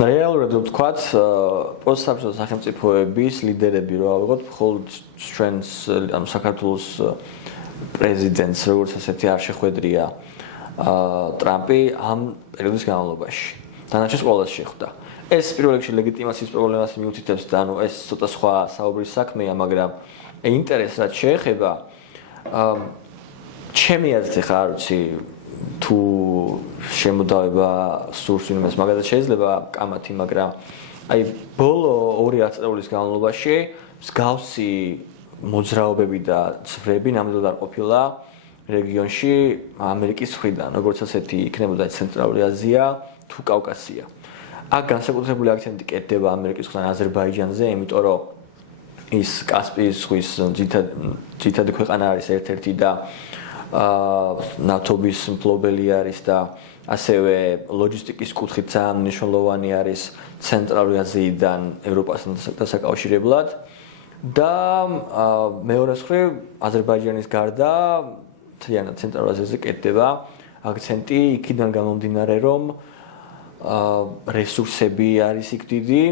რეალურად ვთქვათ, პოსტსაბჭოთა სახელმწიფოების ლიდერები რო ავიღოთ, მხოლოდ ჩვენს საქართველოს პრეზიდენტს როგორც ასეთი არ შეხვედრია ტრამპი ამ პერიოდის განმავლობაში. დანარჩენს ყველას შეხვდა. ეს პირველ რიგში ლეგიტიმაციის პრობლემას მიუთითებს და ეს ცოტა სხვა საუბრის საქმეა, მაგრამ ინტერესს რაც შეეხება ჩემი აზრით ხა არ ვიცი თუ შემოდავება სურს ვინმეს მაგალითად შეიძლება კამათი, მაგრამ აი ბოლო 2 ათწლეულის განმავლობაში მსგავსი მოძრაობები და ცხრები ნამდვილად არ ყოფილა რეგიონში ამერიკის მხრიდან, როგორც ასეთი იქნებოდა ცენტრალური აზია თუ კავკასია. აქ განსაკუთრებული აქცენტი კეთდება ამერიკის მხრიდან აზერბაიჯანზე, იმიტომ რომ ის კასპიის ზღვის ძირითადი ქვეყანა არის ერთ-ერთი და ნავთობის მფლობელი არის და ასევე ლოჯისტიკის კუთხით ძალიან მნიშვნელოვანი არის ცენტრალური აზიიდან ევროპასთან დასაკავშირებლად და მეორე მხრივ აზერბაიჯანის გარდა მთლიანად ცენტრალურ აზიაზე კეთდება აქცენტი იქიდან გამომდინარე რომ რესურსები არის იქ დიდი